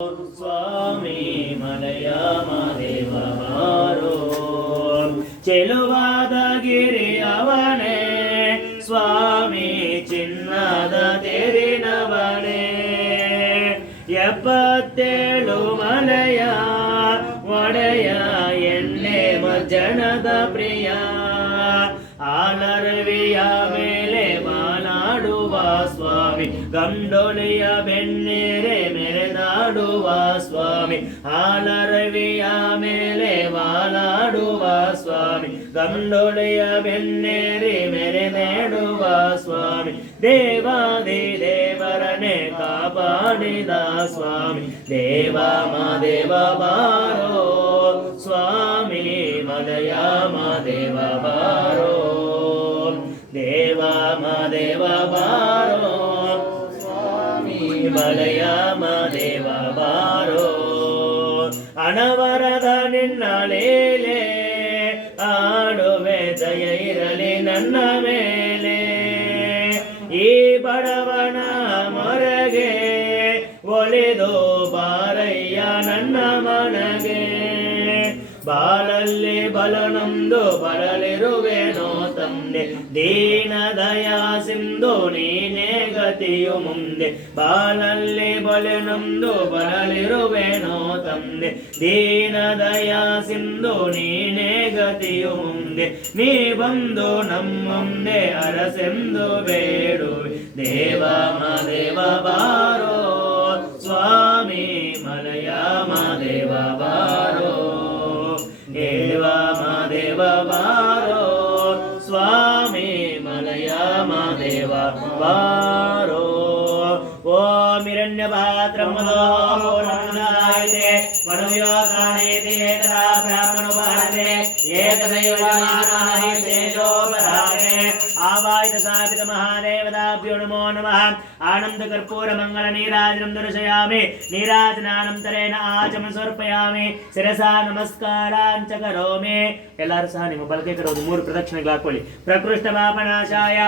ಸ್ವಾಮಿ ಮಲಯ ಮಾದೇವ ಬಾರೋ ಚೆಲುವಾದ ಗಿರಿ ಅವನೇ ಸ್ವಾಮಿ ಚಿನ್ನದ ತೆರಿನವನೇ 77 ಮಲೆಯ ಒಡೆಯ ಎಣ್ಣೆ ಮಜ್ಜನದ ಪ್ರಿಯ ಆಲರವಿಯ ಮೇಲೆ ಬಾಲಾಡುವ ಸ್ವಾಮಿ ಗಂಡೊಲಿಯ ಬೆನ್ನೇರೆ ಮೆರೆದಾಡುವ ಸ್ವಾಮಿ ಆಲರವಿಯ ಮೇಲೆ ಬಾಲಾಡುವ ಸ್ವಾಮಿ ಗಂಡೊಲಿಯ ಬೆನ್ನೇರಿ ಮೆರೆದಾಡುವ ಸ್ವಾಮಿ ದೇವಾದಿ ದೇವರನೆ ಕಾಪಾಡಿದ ಸ್ವಾಮಿ ದೇವ ಮಾದೇವ ಬಾರೋ ಸ್ವಾಮಿ ಮಲಯ ಮಾದೇವ ಬಾರೋ ದೇವ ಮಾದೇವ ಬಾರೋ ಸ್ವಾಮಿ ಮಲಯ ಮಾದೇವ ಬಾರೋ ಅನವರದ ನಿನ್ನ ಲೀಲೆ ಆಡುವೆ ದಯ ಇರಲಿ ನನ್ನ ಮೇಲೆ ಈ ಬಡವನ ಮೊರೆಗೆ ಒಲಿದು ಬಾರಯ್ಯ ನನ್ನ ಮನಗೆ ಬಾಲಲ್ಲಿ ಬಲನೊಂದು ಬರಲಿರುವೆನೋ ತಂದೆ ದೀನ ದಯಾ ಸಿಂಧು ನೀನೇ ಗತಿಯು ಮುಂದೆ ಬಾಲಲ್ಲಿ ಬಲನೊಂದು ಬರಲಿರುವೆನೋ ತಂದೆ ದೀನ ದಯಾ ಸಿಂಧು ನೀನೇ ಗತಿಯು ಮುಂದೆ ನೀ ಬಂದು ನಮ್ಮೊಂದೆ ಅರಸೆಂದು ಬೇಡುವೆ ದೇವ ಮಾದೇವ ಬಾರೋ ಸ್ವಾಮಿ ಮಲಯ ಮಾದೇವ ಬಾರೋ ದೇವ ಮಾದೇವ ಬಾರೋ ಸ್ವಾಮಿ ಮಲಯ ಮಾದೇವ ಬಾರೋ ಓಂ ಹಿರಣ್ಯಪಾತ್ರಮದೋ ನಮನಾಯತೆ ಮನುಯೋಗಾನೇತಿ ಏಕದಾ ಬ್ರಾಹ್ಮಣೋಪಹರತೆ ಏಕದೈವಮಾನಾಹಿ ತೇಜೋಪಧಾರೆ ಆವಾಹಿತ ಸ್ಥಾಪಿತ ಮಹಾದೇವತಾಭ್ಯೋ ನಮೋ ನಮಃ ಆನಂದ ಕರ್ಪೂರ ಮಂಗಳ ನೀರಾಜನಂ ದರ್ಶಯಾಮಿ ನೀರಾಜನಾನಂತರೇಣ ಆಚಮನ ಸಮರ್ಪಯಾಮಿ ಶಿರಸಾ ನಮಸ್ಕಾರಾಂಚ ಕರೋಮಿ ಎಲ್ಲರೂ ಸಹ ನಿಮ್ಮ ಬಲಗೈ ಕರೋದು 3 ಪ್ರದಕ್ಷಿಣೆಗಳು ಹಾಕೊಳ್ಳಿ ಪ್ರಕೃಷ್ಟ ಪಾಪನಾಶಾಯ